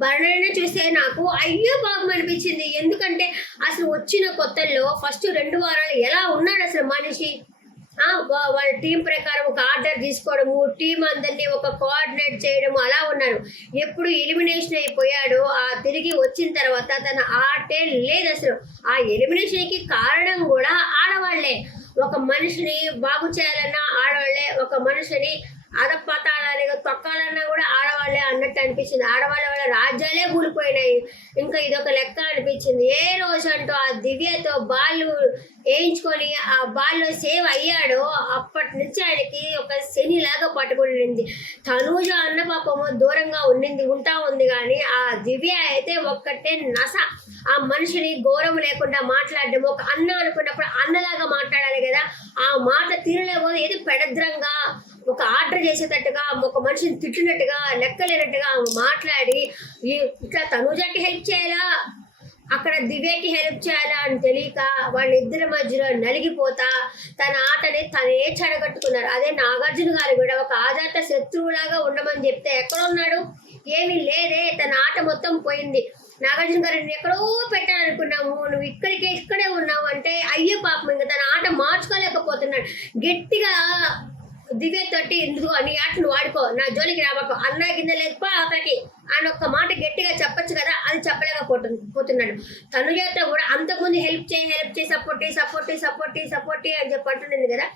భరణని చూస్తే నాకు అయ్యో పాపం అనిపించింది. ఎందుకంటే అసలు వచ్చిన కొత్తల్లో ఫస్ట్ 2 వారాలు ఎలా ఉన్నాడు అసలు మనిషి. వాళ్ళ టీం ప్రకారం ఒక ఆర్డర్ తీసుకోవడము, టీం అందరినీ ఒక కోఆర్డినేట్ చేయడము అలా ఉన్నారు. ఎప్పుడు ఎలిమినేషన్ అయిపోయాడో తిరిగి వచ్చిన తర్వాత తన ఆర్టే లేదు అసలు. ఆ ఎలిమినేషన్కి కారణం కూడా ఆడవాళ్లే. ఒక మనిషిని బాగు చేయాలన్నా ఆడవాళ్లే, ఒక మనిషిని అధపతాలని తొక్కాలన్నా కూడా ఆడవాళ్లే అన్నట్టు అనిపించింది. ఆడవాళ్ళ వల్ల రాజ్యాలే కూలిపోయినాయి. ఇంకా ఇదొక లెక్క అనిపించింది. ఏ రోజు అంటూ ఆ దివ్యతో బాల్ వేయించుకొని ఆ బాల్లో సేవ్ అయ్యాడో అప్పటి నుంచి ఆయనకి ఒక శనిలాగా పట్టుకునింది. తనూజ అన్న పాపము దూరంగా ఉంటా ఉంది కానీ ఆ దివ్య అయితే ఒక్కటే నస. ఆ మనిషిని గౌరవం లేకుండా మాట్లాడడం, ఒక అన్న అనుకున్నప్పుడు అన్నలాగా మాట్లాడాలి కదా, ఆ మాట తీరలేకపోతే ఏది పెడద్రంగా ఒక ఆర్డర్ చేసేటట్టుగా, ఒక మనిషిని తిట్టినట్టుగా, లెక్కలేనట్టుగా మాట్లాడి ఇట్లా తనూజకి హెల్ప్ చేయాలా, అక్కడ దివ్యకి హెల్ప్ చేయాలా అని తెలియక వాళ్ళిద్దరి మధ్యలో నలిగిపోతా తన ఆటని తనే చెడగట్టుకున్నారు. అదే నాగార్జున గారు కూడా ఒక ఆజాత శత్రువులాగా ఉండమని చెప్తే ఎక్కడ ఉన్నాడు? ఏమీ లేదే. తన ఆట మొత్తం పోయింది. నాగార్జున గారు ఎక్కడో పెట్టాలనుకున్నాము, నువ్వు ఇక్కడే ఉన్నావు అంటే అయ్యో పాపం ఇంకా తన ఆట మార్చుకోలేకపోతున్నాడు. గట్టిగా దివ్య తోటి ఎందుకు నీ ఆటను వాడుకో, నా జోలికి రాబాకు, అన్నా కింద లేకపో అక్కడికి ఆయన ఒక్క మాట గట్టిగా చెప్పచ్చు కదా, అది చెప్పలేకపోతున్నాడు. తనుజతో కూడా అంతకుముందు హెల్ప్ చేయి సపోర్ట్ అని చెప్పి అంటుండేది కదా.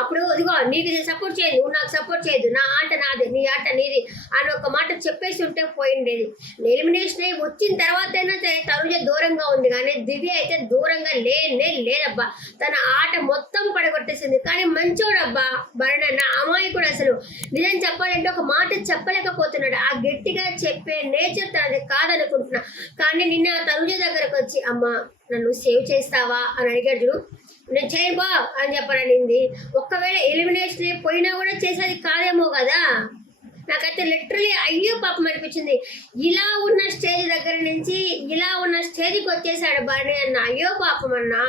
అప్పుడు ఇదిగో నీకు సపోర్ట్ చేయదు, నువ్వు నాకు సపోర్ట్ చేయదు, నా ఆట నాది, నీ ఆట నీది అని ఒక మాట చెప్పేసి ఉంటే పోయిండేది. ఎలిమినేషన్ అయ్యి వచ్చిన తర్వాతైనా తనుజ దూరంగా ఉంది కానీ దివ్య అయితే దూరంగా లేదబ్బా. తన ఆట మొత్తం పడగొట్టేసింది. కానీ మంచోడబ్బా భరణన్న, అమాయకుడు. అసలు నిజం చెప్పాలంటే ఒక మాట చెప్పలేకపోతున్నాడు. ఆ గట్టిగా చెప్పే నేచర్ తనది కాదనుకుంటున్నా. కానీ నిన్న తనుజ దగ్గరకు వచ్చి అమ్మ నన్ను సేవ్ చేస్తావా అని అడిగాడు. నేను చేయబా అని చెప్పాలనింది. ఒక్కవేళ ఎలిమినేషన్ పోయినా కూడా చేసేది కాదేమో కదా. నాకైతే లిటరలీ అయ్యో పాపం అనిపించింది. ఇలా ఉన్న స్టేజ్ దగ్గర నుంచి ఇలా ఉన్న స్టేజ్కి వచ్చేసాడు భరణి అన్న. అయ్యో పాపం అన్నా.